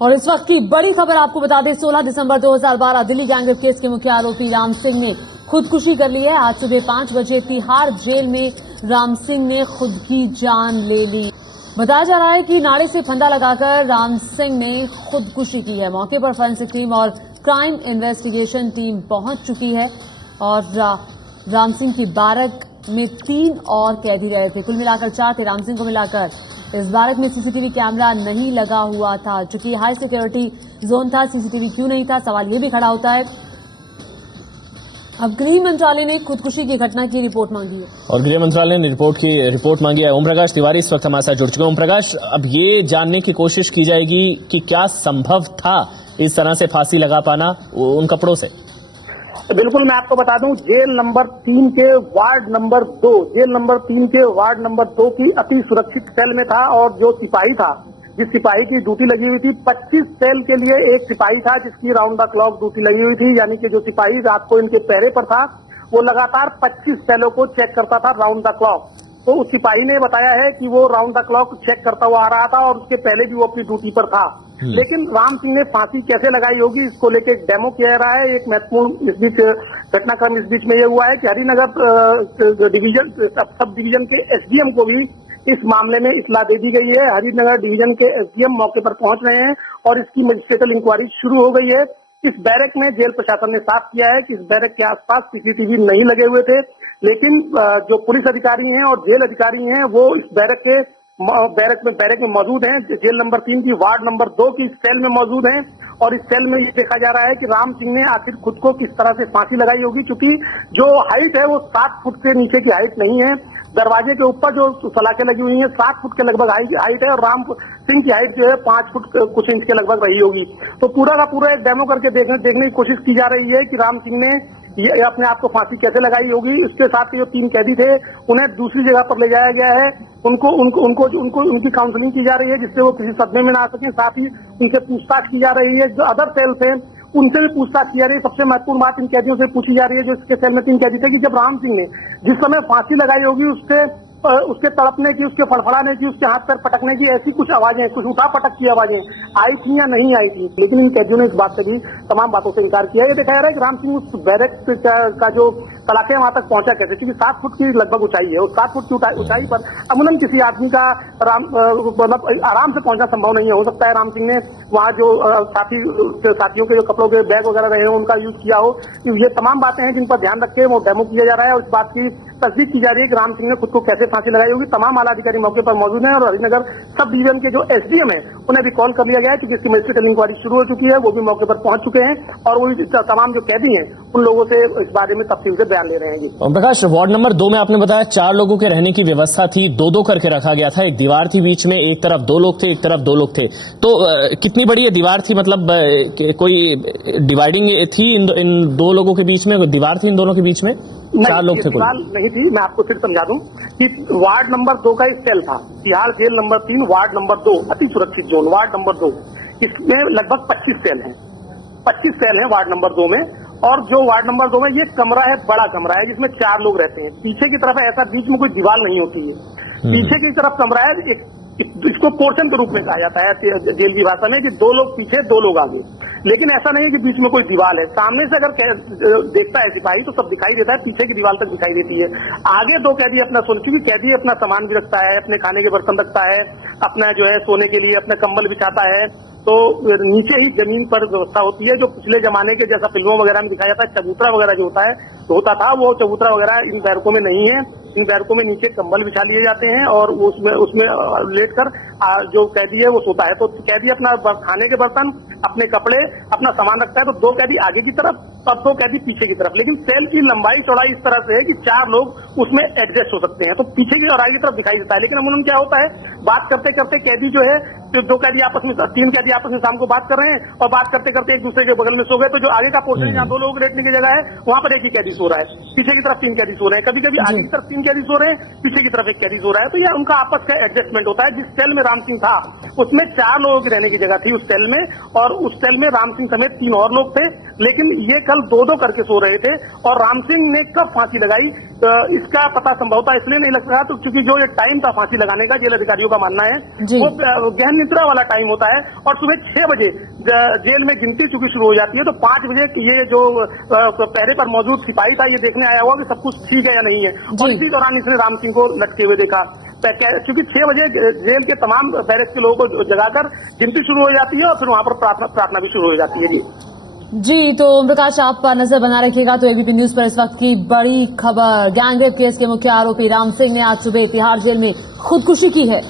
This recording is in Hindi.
और इस वक्त की बड़ी खबर आपको बता दें, 16 दिसंबर 2012 दिल्ली गैंगरेप केस के मुख्य आरोपी राम सिंह ने खुदकुशी कर ली है। आज सुबह 5 बजे तिहाड़ जेल में राम सिंह ने खुद की जान ले ली। बताया जा रहा है कि नाड़े से फंदा लगाकर राम सिंह ने खुदकुशी की है। मौके पर फोरेंसिक टीम और क्राइम इन्वेस्टिगेशन टीम पहुंच चुकी है और राम सिंह की बारक में 3 और कैदी रहे थे। कुल मिलाकर 4 थे। राम सिंह को मिलाकर इस बारक में सीसीटीवी कैमरा नहीं लगा हुआ था। चूंकि हाई सिक्योरिटी जोन था, सीसीटीवी क्यों नहीं था, सवाल ये भी खड़ा होता है। अब गृह मंत्रालय ने खुदकुशी की घटना की रिपोर्ट मांगी है और गृह मंत्रालय ने रिपोर्ट मांगी है। ओम प्रकाश तिवारी इस वक्त हमारे साथ जुड़ चुके हैं। ओम प्रकाश, अब ये जानने की कोशिश की जाएगी कि क्या संभव था इस तरह से फांसी लगा पाना उन कपड़ों से। बिल्कुल, मैं आपको बता दूं, जेल नंबर 3 के वार्ड नंबर 2, जेल नंबर 3 के वार्ड नंबर 2 की अति सुरक्षित सेल में था। और जो सिपाही था, जिस सिपाही की ड्यूटी लगी हुई थी, 25 सेल के लिए एक सिपाही था जिसकी राउंड द क्लॉक ड्यूटी लगी हुई थी। यानी कि जो सिपाही रात को इनके पहरे पर था, वो लगातार 25 सेलों को चेक करता था राउंड द क्लॉक। तो उस सिपाही ने बताया है कि वो राउंड द क्लॉक चेक करता हुआ आ रहा था और उसके पहले भी वो अपनी ड्यूटी पर था। लेकिन राम सिंह ने फांसी कैसे लगाई होगी, इसको लेकर एक डेमो किया रहा है। एक महत्वपूर्ण इस बीच घटनाक्रम इस बीच में ये हुआ है कि हरिनगर डिवीजन सब डिवीजन के एसडीएम को भी इस मामले में इत्तला दे दी गई है। हरिनगर डिवीजन के एसडीएम मौके पर पहुंच रहे हैं और इसकी मजिस्ट्रेटल इंक्वायरी शुरू हो गई है। इस बैरक में जेल प्रशासन ने साफ किया है कि इस बैरक के आसपास सीसीटीवी नहीं लगे हुए थे, लेकिन जो पुलिस अधिकारी हैं और जेल अधिकारी हैं वो इस बैरक में मौजूद हैं। जेल नंबर 3 की वार्ड नंबर 2 की सेल में मौजूद हैं और इस सेल में ये देखा जा रहा है कि राम सिंह ने आखिर खुद को किस तरह से फांसी लगाई होगी। क्योंकि जो हाइट है वो 7 फुट से नीचे की हाइट नहीं है। दरवाजे के ऊपर जो सलाखें लगी हुई हैं 7 फुट के लगभग हाइट है और राम सिंह की हाइट जो है 5 फुट कुछ इंच के लगभग रही होगी। तो पूरा का पूरा एक डेमो करके देखने की कोशिश की जा रही है कि राम सिंह ने ये अपने आप को फांसी कैसे लगाई होगी। उसके साथ ही जो 3 कैदी थे उन्हें दूसरी जगह पर ले जाया गया है। उनकी काउंसलिंग की जा रही है जिससे वो किसी सदमे में ना आ सके। साथ ही उनसे पूछताछ की जा रही है। जो अदर सेल्स हैं उनसे भी पूछताछ की जा रही है। सबसे महत्वपूर्ण बात इन कैदियों से पूछी जा रही है जो इसके सेल में 3 कैदी थे कि जब राम सिंह ने जिस समय फांसी लगाई होगी उसके तड़पने की, उसके फड़फड़ाने की, उसके हाथ पैर पटकने की ऐसी कुछ आवाजें, कुछ उठा पटक की आवाजें आई थी या नहीं आई थी। लेकिन इन कैदियों ने इस बात से भी तमाम बातों से इनकार किया। ये देखा जा रहा है कि राम सिंह उस बैरक का जो सलाखे वहां तक पहुंचा कैसे, क्योंकि 7 फुट की लगभग ऊंचाई है। उस 7 फुट की ऊंचाई पर अमूमन किसी आदमी का मतलब आराम से पहुंचना संभव नहीं है। हो सकता है राम सिंह ने वहां जो साथियों के जो कपड़ों के बैग वगैरह रहे हो उनका यूज किया हो। ये तमाम बातें हैं जिन पर ध्यान रख के वो डेमो किया जा रहा है और इस बात की तस्दीक की जा रही है कि राम सिंह ने खुद को कैसे फांसी लगाई होगी। तमाम आला अधिकारी मौके पर मौजूद हैं और हरिनगर सब डिवीजन के जो एसडीएम है उन्हें भी कॉल कर लिया गया है कि जिसकी मजिस्ट्रेटल इंक्वायरी शुरू हो चुकी है। वो भी मौके पर पहुंच चुके हैं और वो तमाम जो कैदी हैं उन लोगों से इस बारे में तफसील से बयान ले रहे हैं। ओम प्रकाश, वार्ड नंबर 2 में आपने बताया 4 लोगों के रहने की व्यवस्था थी, 2-2 करके रखा गया था। एक दीवार थी बीच में, एक तरफ 2 लोग थे, एक तरफ 2 लोग थे। तो कितनी बड़ी ये दीवार थी, मतलब कोई डिवाइडिंग थी इन 2 लोगों के बीच में? दीवार थी इन दोनों के बीच में? 4 लोग थे? सवाल नहीं थी। मैं आपको फिर समझा दूं कि वार्ड नंबर 2 का एक सेल था, Tihar jail number 3 ward number 2 अति सुरक्षित जोन वार्ड नंबर 2। इसमें लगभग 25 सेल हैं। 25 सेल हैं वार्ड नंबर 2 में। और जो वार्ड नंबर 2 में ये कमरा है, बड़ा कमरा है जिसमें 4 लोग रहते हैं। पीछे की तरफ ऐसा बीच में कोई दीवार नहीं होती है। पीछे की तरफ कमरा है, इसको पोर्शन के रूप में कहा जाता है जेल की भाषा में कि 2 लोग पीछे 2 लोग आगे। लेकिन ऐसा नहीं है कि बीच में कोई दीवार है। सामने से अगर देखता है सिपाही तो सब दिखाई देता है, पीछे की दीवार तक दिखाई देती है। आगे 2 कैदी अपना क्योंकि कैदी अपना सामान भी रखता है, अपने खाने के बर्तन रखता है, अपना जो है सोने के लिए अपना कंबल बिछाता है। तो नीचे ही जमीन पर व्यवस्था होती है जो पिछले जमाने के जैसा फिल्मों वगैरह में दिखाया जाता है। चबूतरा वगैरह जो होता था वो चबूतरा वगैरह इन बैरकों में नहीं है। इन बैरकों में नीचे कंबल बिछा लिए जाते हैं और उसमें लेटकर जो कैदी है वो सोता है। तो कैदी अपना खाने के बर्तन, अपने कपड़े, अपना सामान रखता है। तो 2 कैदी आगे की तरफ और 2 कैदी पीछे की तरफ। लेकिन सेल की लंबाई चौड़ाई इस तरह से है कि 4 लोग उसमें एडजस्ट हो सकते हैं। तो पीछे की और आगे की तरफ दिखाई देता है। लेकिन अमूमन क्या होता है, बात करते करते कैदी जो है 2 कैदी आपस में 3 कैदी आपस में शाम को बात कर रहे हैं और बात करते करते एक दूसरे के बगल में सो गए। तो जो आगे का पोर्शन जहाँ 2 लोग लेटने की जगह है वहां पर एक ही कैदी सो रहा है। पीछे की तरफ 3 कैदी सो रहे हैं। कभी कभी आगे की तरफ 3 कैदी सो रहे हैं, पीछे की तरफ 1 कैदी सो रहा है। तो यह उनका आपस का एडजस्टमेंट होता है। जिस सेल में राम सिंह था उसमें 4 लोगों की रहने की जगह थी उस सेल में और उस सेल में राम सिंह समेत 3 और लोग थे। लेकिन ये कल 2-2 करके सो रहे थे। और राम सिंह ने कब फांसी लगाई इसका पता संभवतः इसलिए नहीं लग रहा तो क्योंकि जो एक टाइम था फांसी लगाने का, जेल अधिकारियों का मानना है जी। वो गहन निद्रा वाला टाइम होता है और सुबह 6 बजे जेल में गिनती चूंकि शुरू हो जाती है, तो 5 बजे ये जो पहरे पर मौजूद सिपाही था ये देखने आया हुआ कि सब कुछ ठीक है या नहीं है, और इसी दौरान इसने राम सिंह को लटके हुए देखा। क्योंकि 6 बजे जेल के तमाम बैरक के लोगों को जगाकर गिनती शुरू हो जाती है और फिर वहां पर प्रार्थना भी शुरू हो जाती है। जी, तो ओम प्रकाश आप नजर बना रखिएगा। तो एबीपी न्यूज पर इस वक्त की बड़ी खबर, गैंगरेप केस के मुख्य आरोपी राम सिंह ने आज सुबह तिहाड़ जेल में खुदकुशी की है।